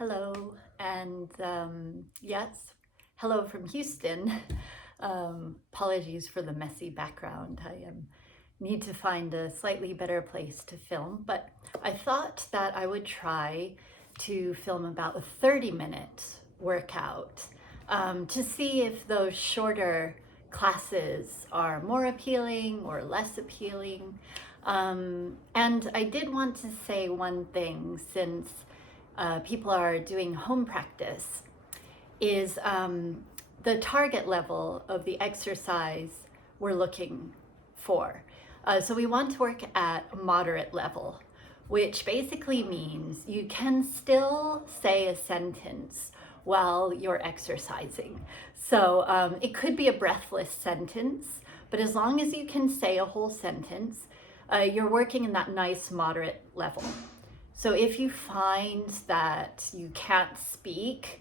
Hello, and yes, hello from Houston. Apologies for the messy background. I need to find a slightly better place to film, but I thought that I would try to film about a 30-minute workout to see if those shorter classes are more appealing or less appealing. And I did want to say one thing since people are doing home practice is the target level of the exercise we're looking for. So we want to work at a moderate level, which basically means you can still say a sentence while you're exercising. So it could be a breathless sentence, but as long as you can say a whole sentence, you're working in that nice moderate level. So if you find that you can't speak,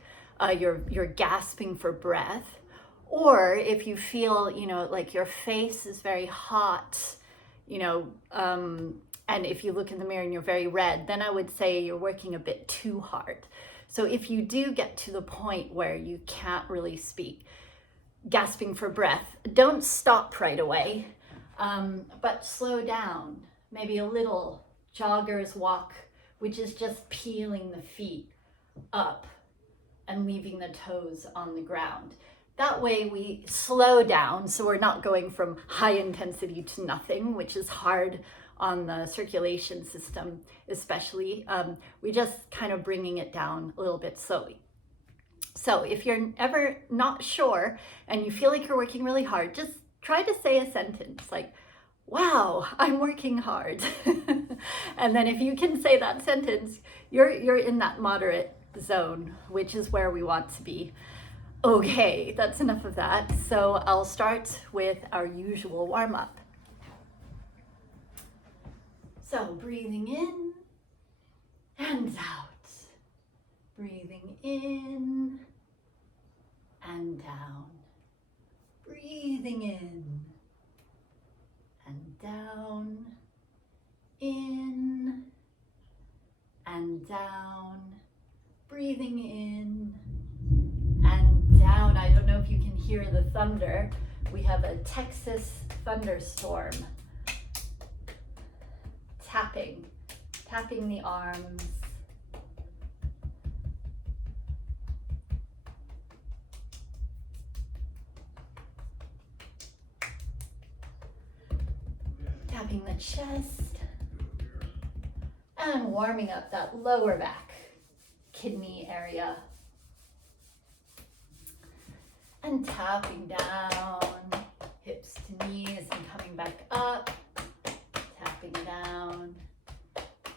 you're gasping for breath, or if you feel, like your face is very hot, and if you look in the mirror and you're very red, then I would say you're working a bit too hard. So if you do get to the point where you can't really speak, gasping for breath, don't stop right away, but slow down, maybe a little jogger's walk, which is just peeling the feet up and leaving the toes on the ground. That way we slow down, so we're not going from high intensity to nothing, which is hard on the circulation system especially. We just kind of bringing it down a little bit slowly. So if you're ever not sure and you feel like you're working really hard, just try to say a sentence like, wow, I'm working hard. And then if you can say that sentence, you're in that moderate zone, which is where we want to be. Okay, that's enough of that. So I'll start with our usual warm-up. So breathing in and out. Breathing in and down. Breathing in and down, in and down, breathing in and down. I don't know if you can hear the thunder. We have a Texas thunderstorm. Tapping the arms. Tapping the chest and warming up that lower back, kidney area. And tapping down, hips to knees and coming back up, tapping down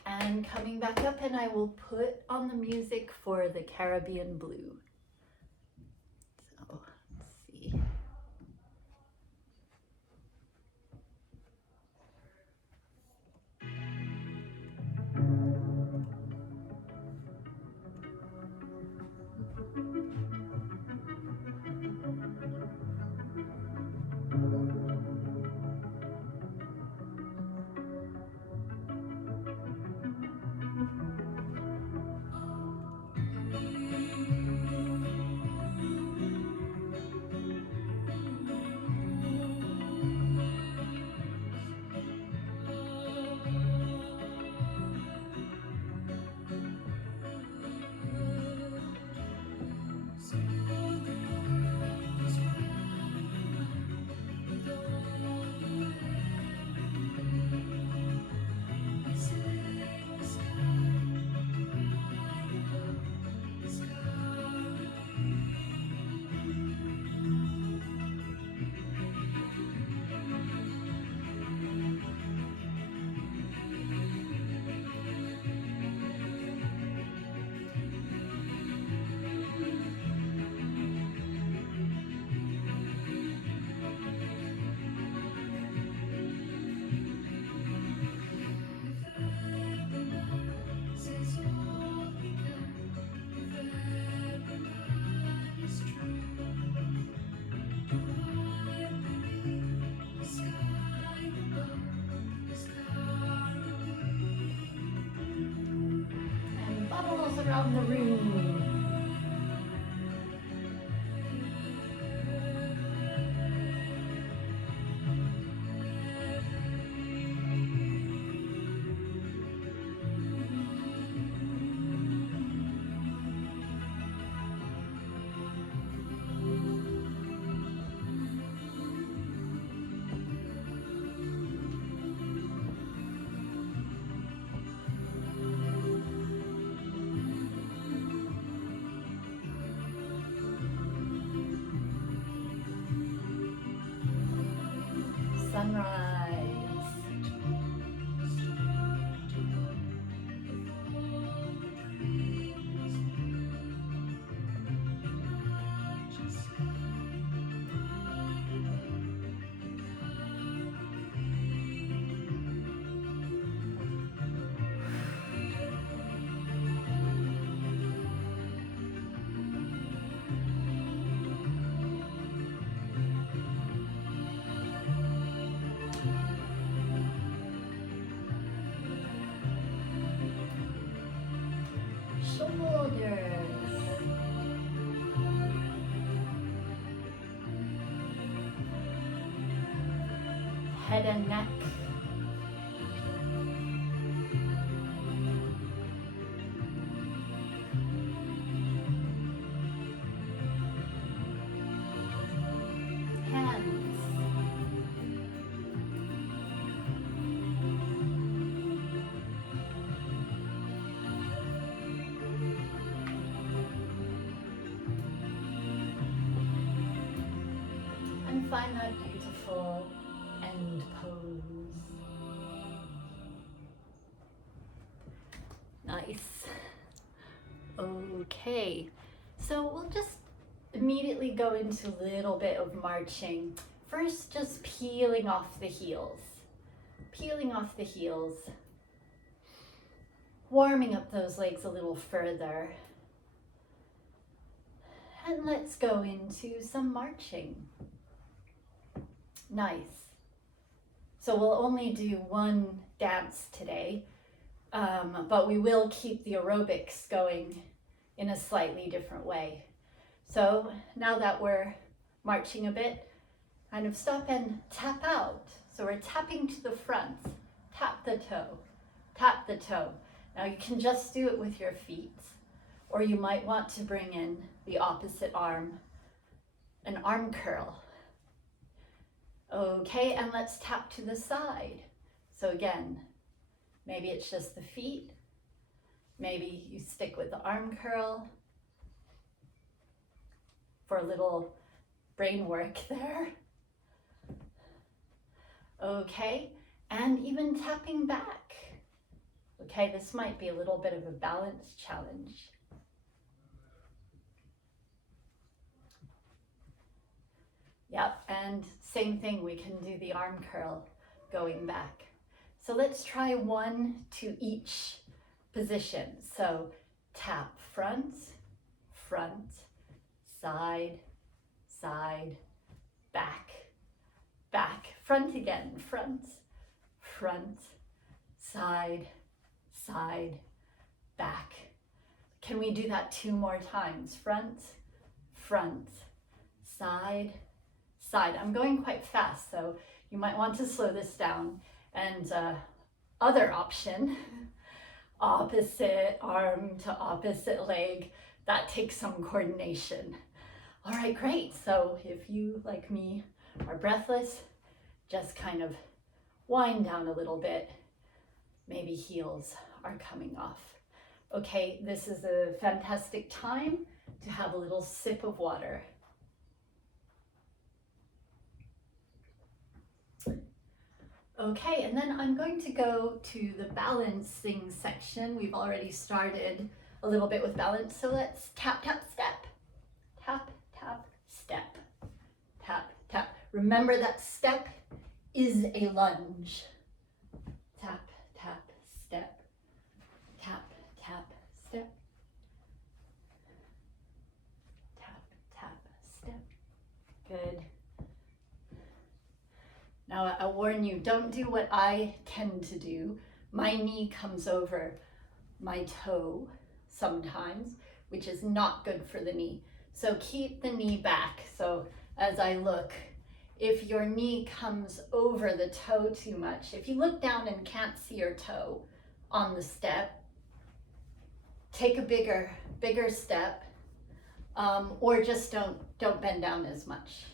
and coming back up, and I will put on the music for the Caribbean Blue. So let's see. around the room. Sunrise. Shoulders. Head and neck. Hands. And find that beautiful end pose. Nice. Okay, so we'll just immediately go into a little bit of marching. First, just peeling off the heels. Peeling off the heels. Warming up those legs a little further. And let's go into some marching. Nice. So we'll only do one dance today, but we will keep the aerobics going in a slightly different way. So now that we're marching a bit, kind of stop and tap out. So we're tapping to the front, tap the toe, tap the toe. Now you can just do it with your feet, or you might want to bring in the opposite arm, an arm curl. Okay, and let's tap to the side. So again, maybe it's just the feet, maybe you stick with the arm curl for a little brain work there. Okay, and even tapping back. Okay, this might be a little bit of a balance challenge. Yep, and same thing, we can do the arm curl going back. So let's try one to each position. So tap front, front, side, side, back, back, front again, front, front, side, side, back. Can we do that 2 more times? Front, front, side, side. I'm going quite fast, so you might want to slow this down. And other option, opposite arm to opposite leg. That takes some coordination. All right, great. So if you, like me, are breathless, just kind of wind down a little bit. Maybe heels are coming off. Okay, this is a fantastic time to have a little sip of water. Okay, and then I'm going to go to the balancing section. We've already started a little bit with balance, so let's tap, tap, step. Tap, tap, step. Tap, tap. Remember that step is a lunge. Tap, tap, step. Tap, tap, step. Tap, tap, step. Good. Now I warn you, don't do what I tend to do. My knee comes over my toe, sometimes, which is not good for the knee. So keep the knee back. So as I look, if your knee comes over the toe too much, if you look down and can't see your toe on the step, take a bigger step, or just don't bend down as much.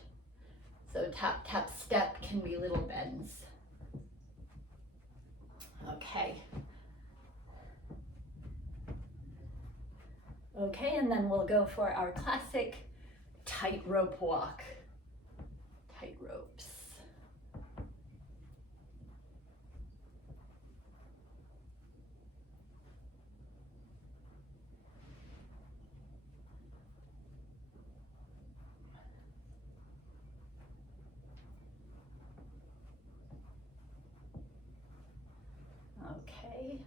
So tap, tap, step can be little bends. Okay. Okay, and then we'll go for our classic tightrope walk. Tight ropes. Okay.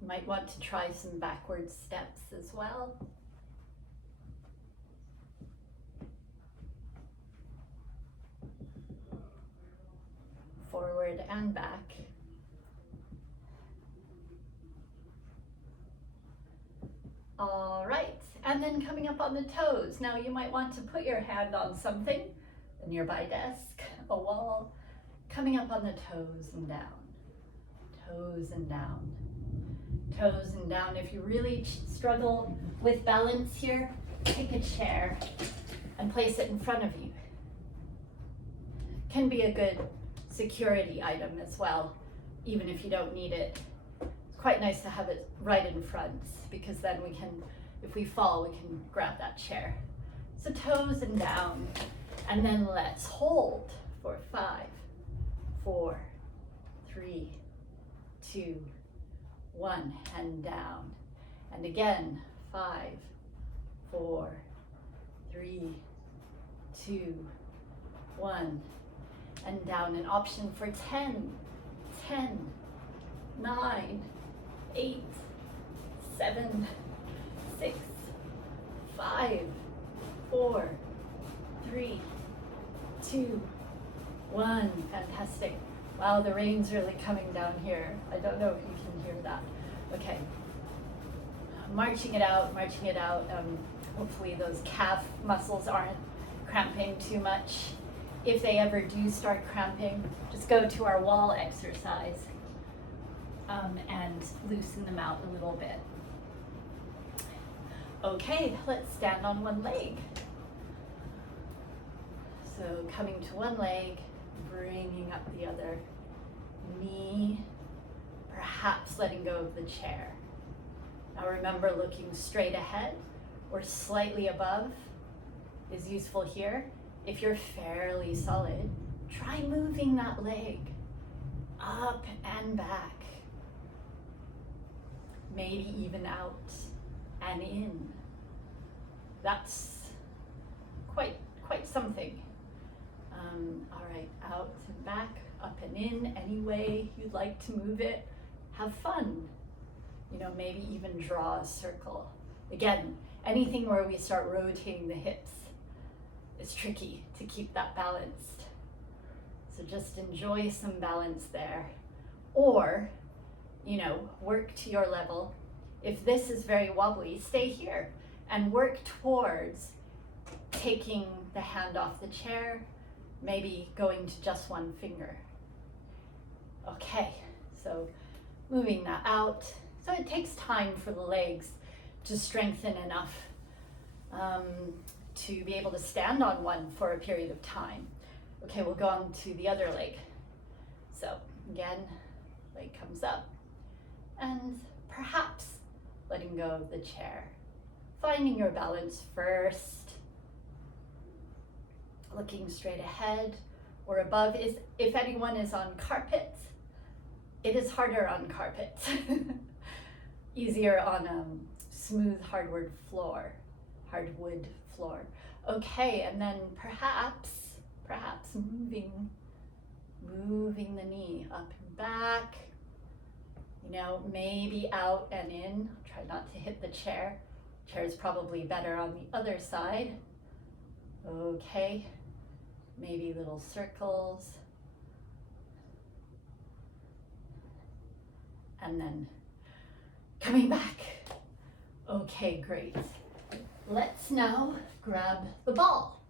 You might want to try some backward steps as well. Forward and back. All right, and then coming up on the toes. Now you might want to put your hand on something, a nearby desk, a wall, coming up on the toes and down, toes and down, toes and down. If you really struggle with balance here, take a chair and place it in front of you. Can be a good security item as well, even if you don't need it. It's quite nice to have it right in front, because then we can, if we fall, we can grab that chair. So toes and down, and then let's hold for 5, 4, 3, 2, 1, and down. And again, 5, 4, 3, 2, 1, and down. An option for 10, 9, 8, 7, 6, 5, 4, 3, 2, 1. Fantastic. Wow, the rain's really coming down here. I don't know if you can hear that. Okay. Marching it out, marching it out. Hopefully those calf muscles aren't cramping too much. If they ever do start cramping, just go to our wall exercise and loosen them out a little bit. Okay, let's stand on one leg. So coming to one leg, bringing up the other knee, perhaps letting go of the chair. Now remember, looking straight ahead or slightly above is useful here. If you're fairly solid, try moving that leg up and back. Maybe even out and in. That's quite something. All right, out and back, up and in, any way you'd like to move it. Have fun. You know, maybe even draw a circle. Again, anything where we start rotating the hips, it's tricky to keep that balanced. So just enjoy some balance there. Or, you know, work to your level. If this is very wobbly, stay here and work towards taking the hand off the chair, maybe going to just one finger. Okay, so moving that out. So it takes time for the legs to strengthen enough to be able to stand on one for a period of time. Okay, we'll go on to the other leg. So again, leg comes up and perhaps letting go of the chair. Finding your balance first. Looking straight ahead or above. If anyone is on carpet, it is harder on carpet. Easier on smooth hardwood floor. Okay, and then perhaps moving the knee up and back. You know, maybe out and in. Try not to hit the chair. Chair is probably better on the other side. Okay, maybe little circles. And then coming back. Okay, great. Let's now grab the ball.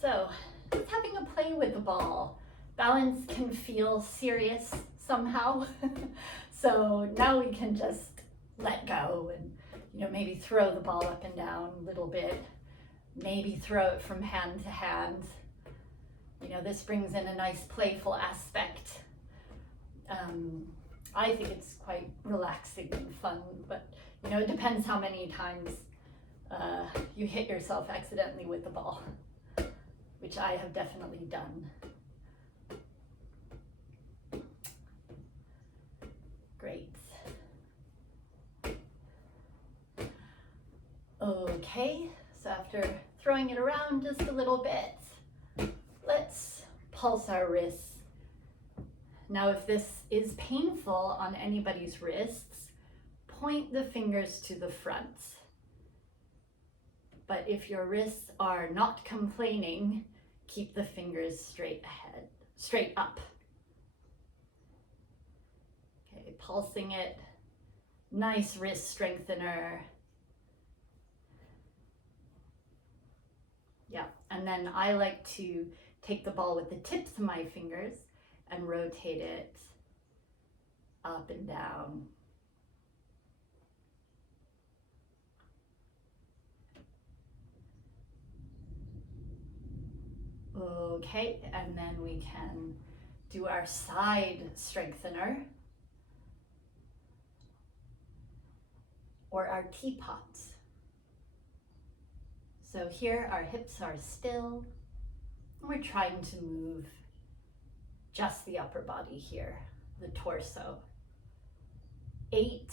So, just having a play with the ball. Balance can feel serious somehow. So now we can just let go and, maybe throw the ball up and down a little bit. Maybe throw it from hand to hand. This brings in a nice playful aspect. I think it's quite relaxing and fun, but it depends how many times you hit yourself accidentally with the ball, which I have definitely done. Great. Okay, so after throwing it around just a little bit, let's pulse our wrists. Now, if this is painful on anybody's wrists, point the fingers to the front. But if your wrists are not complaining, keep the fingers straight up. Okay, pulsing it, nice wrist strengthener. Yeah, and then I like to take the ball with the tips of my fingers and rotate it up and down. Okay, and then we can do our side strengthener or our teapot. So here our hips are still, and we're trying to move just the upper body here, the torso. 8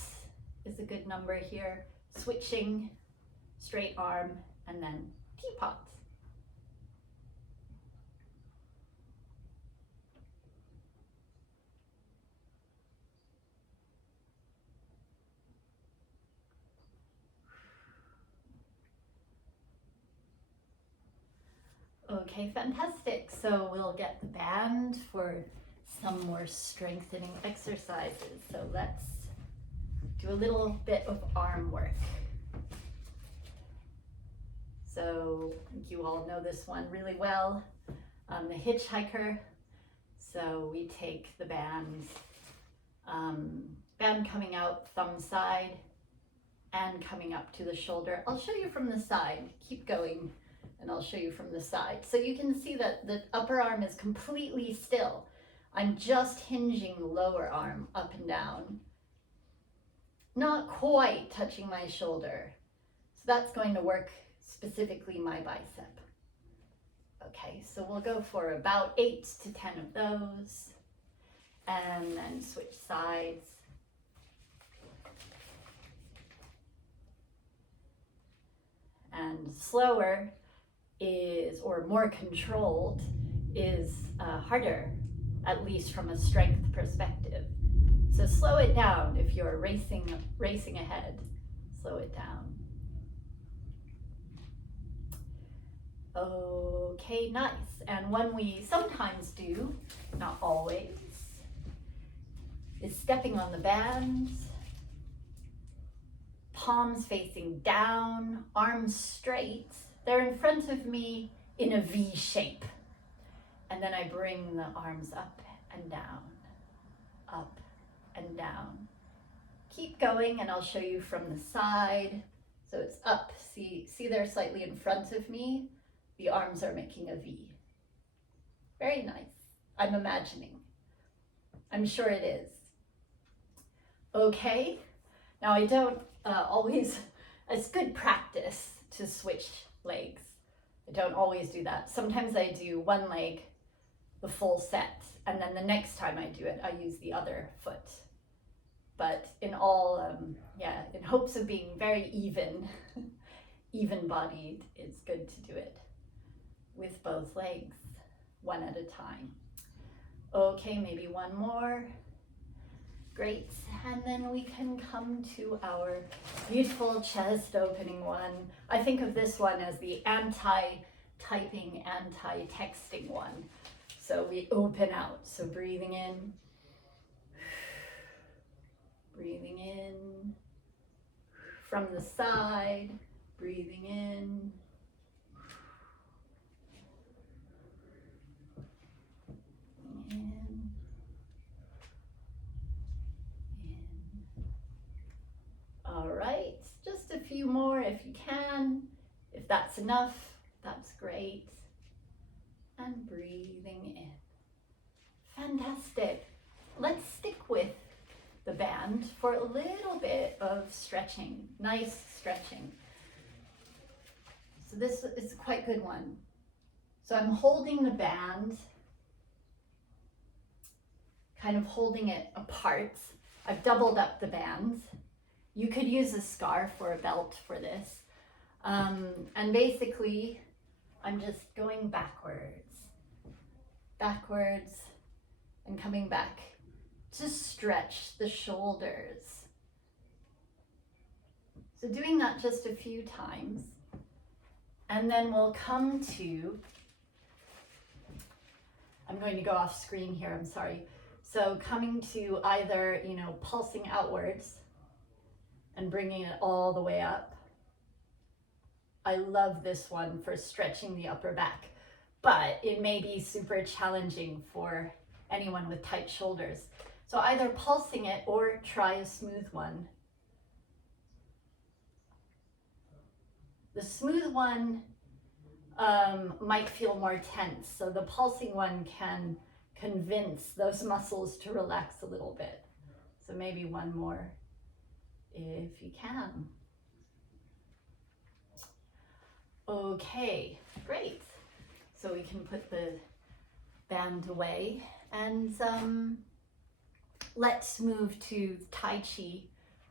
is a good number here. Switching, straight arm, and then teapot. Okay, fantastic. So we'll get the band for some more strengthening exercises. So let's do a little bit of arm work. So I think you all know this one really well. The hitchhiker. So we take the band coming out thumb side and coming up to the shoulder. I'll show you from the side. Keep going. And I'll show you from the side. So you can see that the upper arm is completely still. I'm just hinging the lower arm up and down. Not quite touching my shoulder. So that's going to work specifically my bicep. Okay, so we'll go for about 8 to 10 of those. And then switch sides. And slower is, or more controlled, is harder, at least from a strength perspective. So slow it down if you're racing ahead. Slow it down. Okay, nice. And one we sometimes do, not always, is stepping on the bands, palms facing down, arms straight. They're in front of me in a V shape. And then I bring the arms up and down, up and down. Keep going and I'll show you from the side. So it's up, see they're slightly in front of me. The arms are making a V. Very nice. I'm imagining. I'm sure it is. Okay, now I don't always, it's good practice to switch legs. I don't always do that. Sometimes I do one leg, the full set, and then the next time I do it, I use the other foot. But in all, in hopes of being very even-bodied, it's good to do it with both legs, one at a time. Okay, maybe one more. Great, and then we can come to our beautiful chest opening one. I think of this one as the anti-typing, anti-texting one. So we open out. So breathing in, breathing in from the side, breathing in, in, in. All right, just a few more if you can. If that's enough, that's great. And breathing in. Fantastic. Let's stick with the band for a little bit of stretching, nice stretching. So this is a quite good one. So I'm holding the band, kind of holding it apart. I've doubled up the band. You could use a scarf or a belt for this. And basically, I'm just going backwards, and coming back to stretch the shoulders. So doing that just a few times. And then we'll come to, I'm going to go off screen here, I'm sorry. So coming to either, pulsing outwards and bringing it all the way up. I love this one for stretching the upper back, but it may be super challenging for anyone with tight shoulders. So either pulsing it or try a smooth one. The smooth one might feel more tense, so the pulsing one can convince those muscles to relax a little bit. So maybe one more if you can. Okay, great. So we can put the band away and let's move to Tai Chi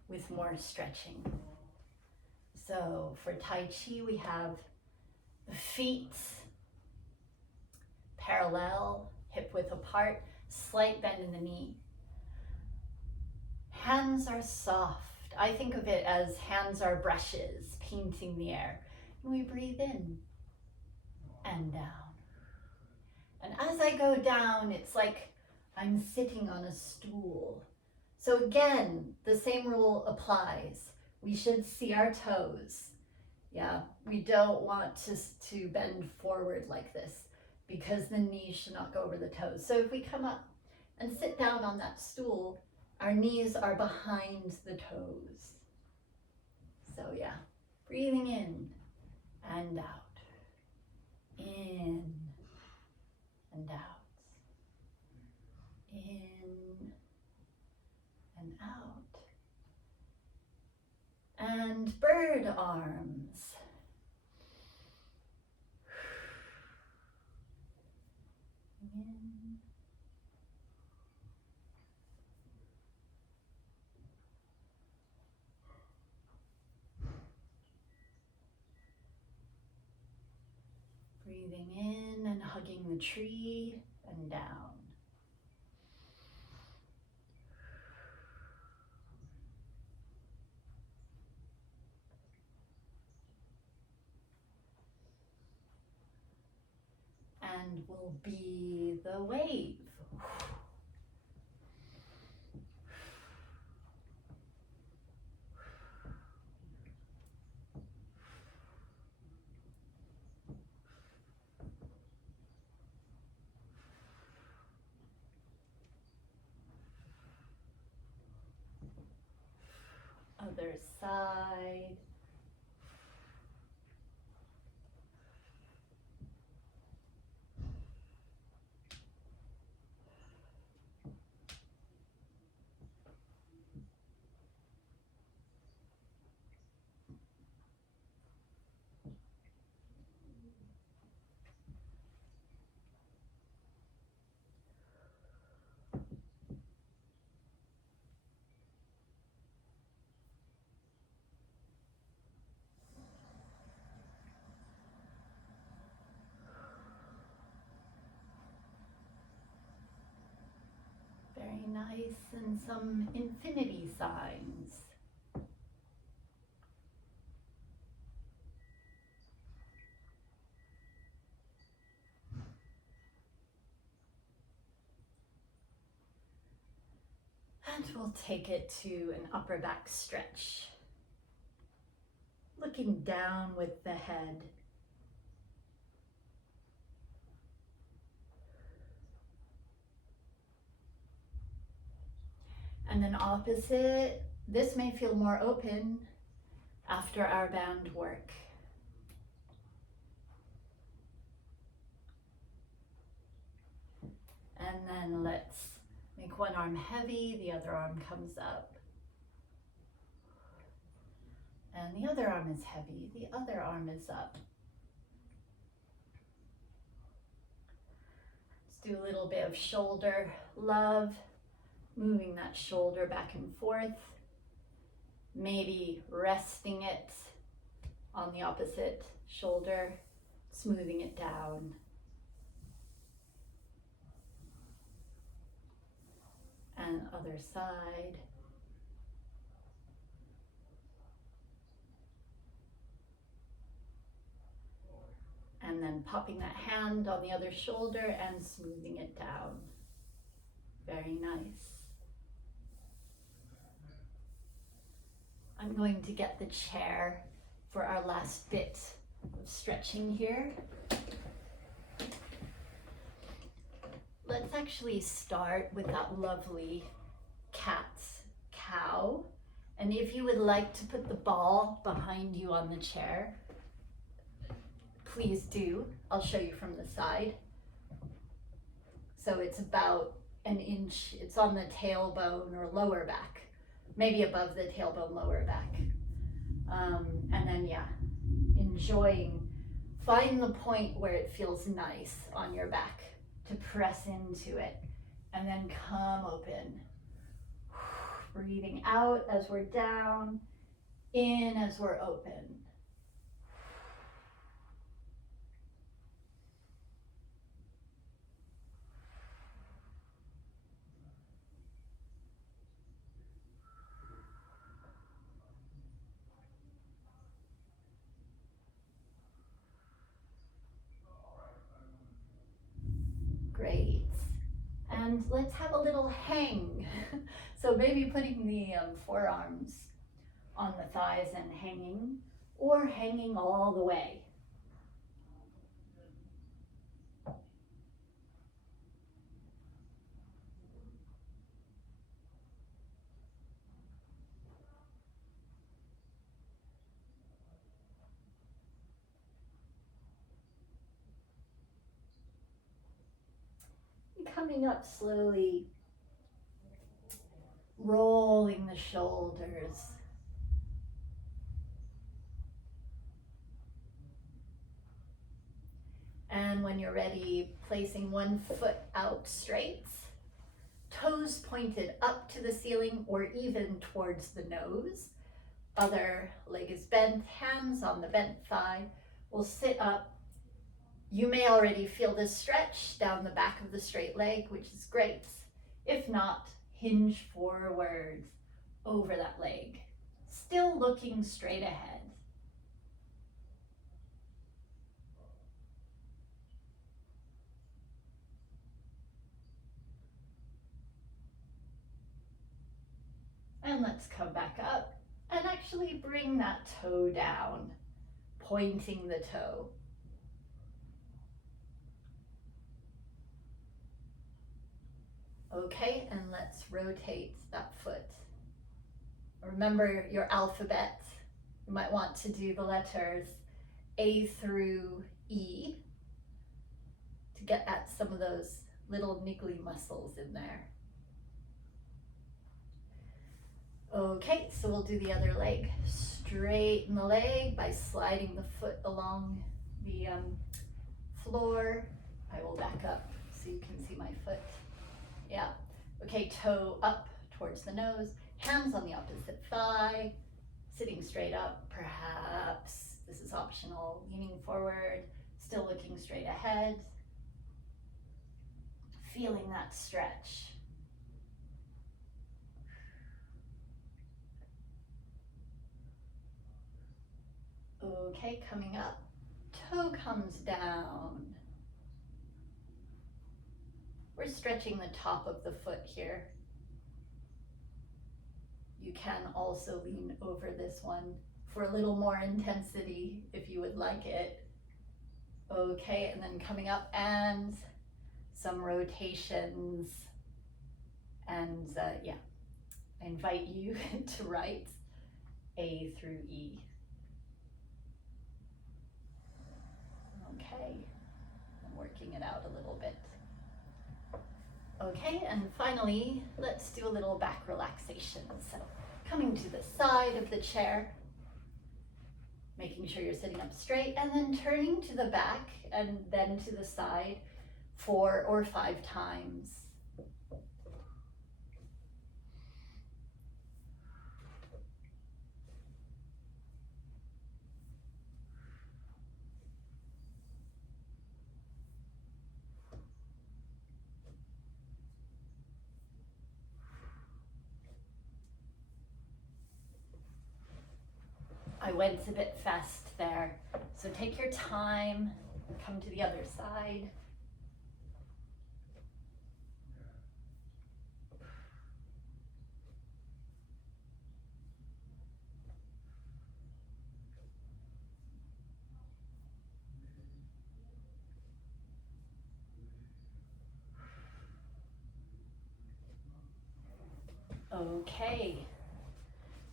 with more stretching. So for Tai Chi, we have the feet parallel, hip width apart, slight bend in the knee. Hands are soft. I think of it as hands are brushes painting the air. And we breathe in and down. And as I go down, it's like I'm sitting on a stool. So again, the same rule applies. We should see our toes. Yeah, we don't want to bend forward like this because the knees should not go over the toes. So if we come up and sit down on that stool, our knees are behind the toes. So yeah, breathing in and out. In and out. In and out. And bird arms. In. Breathing in and hugging the tree and down. And we'll be the wave. Other side. Very nice, and some infinity signs. And we'll take it to an upper back stretch. Looking down with the head. And then opposite, this may feel more open after our band work. And then let's make one arm heavy, the other arm comes up. And the other arm is heavy, the other arm is up. Let's do a little bit of shoulder love, moving that shoulder back and forth. Maybe resting it on the opposite shoulder, smoothing it down. And other side. And then popping that hand on the other shoulder and smoothing it down. Very nice. I'm going to get the chair for our last bit of stretching here. Let's actually start with that lovely cat's cow. And if you would like to put the ball behind you on the chair, please do. I'll show you from the side. So it's about an inch, it's on the tailbone or lower back, maybe above the tailbone, lower back. And then yeah, enjoying, find the point where it feels nice on your back to press into it, and then come open. Breathing out as we're down, in as we're open. Great. And let's have a little hang. So maybe putting the forearms on the thighs and hanging, or hanging all the way. Coming up slowly, rolling the shoulders. And when you're ready, placing one foot out straight, toes pointed up to the ceiling or even towards the nose. Other leg is bent, hands on the bent thigh. We'll sit up. You may already feel this stretch down the back of the straight leg, which is great. If not, hinge forward over that leg, still looking straight ahead. And let's come back up and actually bring that toe down, pointing the toe. Okay, and let's rotate that foot. Remember your alphabet. You might want to do the letters A through E to get at some of those little niggly muscles in there. Okay, so we'll do the other leg. Straighten the leg by sliding the foot along the floor. I will back up so you can see my foot. Yeah. Okay, toe up towards the nose, hands on the opposite thigh, sitting straight up, perhaps. This is optional. Leaning forward, still looking straight ahead. Feeling that stretch. Okay, coming up, toe comes down. We're stretching the top of the foot here. You can also lean over this one for a little more intensity if you would like it. Okay, and then coming up and some rotations. And yeah, I invite you to write A through E. Okay, I'm working it out a little bit. Okay, and finally, let's do a little back relaxation. So coming to the side of the chair, making sure you're sitting up straight, and then turning to the back and then to the side 4 or 5 times. I went a bit fast there, so take your time, come to the other side. Okay,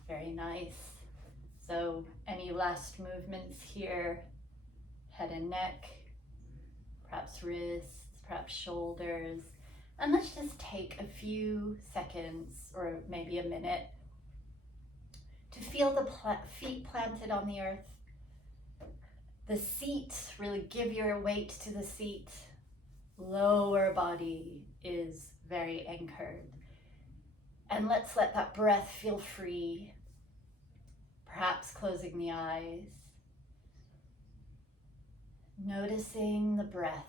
very nice. So any last movements here? Head and neck, perhaps wrists, perhaps shoulders. And let's just take a few seconds or maybe a minute to feel the feet planted on the earth. The seat, really give your weight to the seat. Lower body is very anchored. And let's let that breath feel free. Perhaps closing the eyes. Noticing the breath.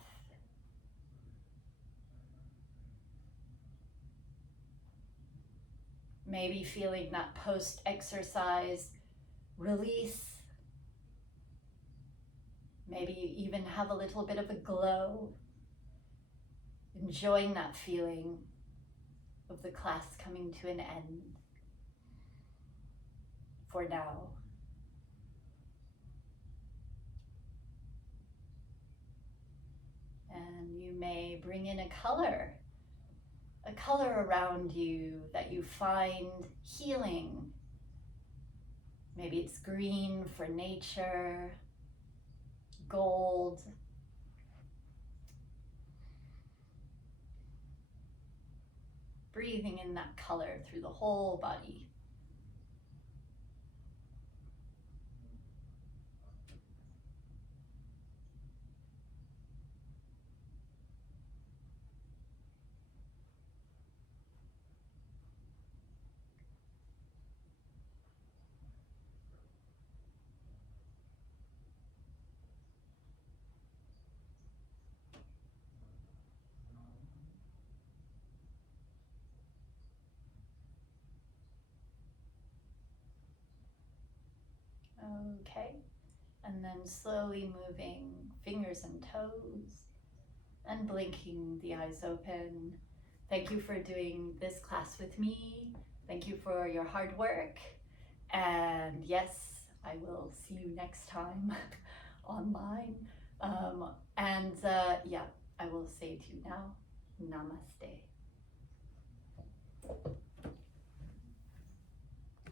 Maybe feeling that post-exercise release. Maybe you even have a little bit of a glow. Enjoying that feeling of the class coming to an end for now. And you may bring in a color around you that you find healing. Maybe it's green for nature, gold. Breathing in that color through the whole body. Okay, and then slowly moving fingers and toes and blinking the eyes open. Thank you for doing this class with me. Thank you for your hard work. And yes, I will see you next time online. Yeah, I will say to you now, namaste.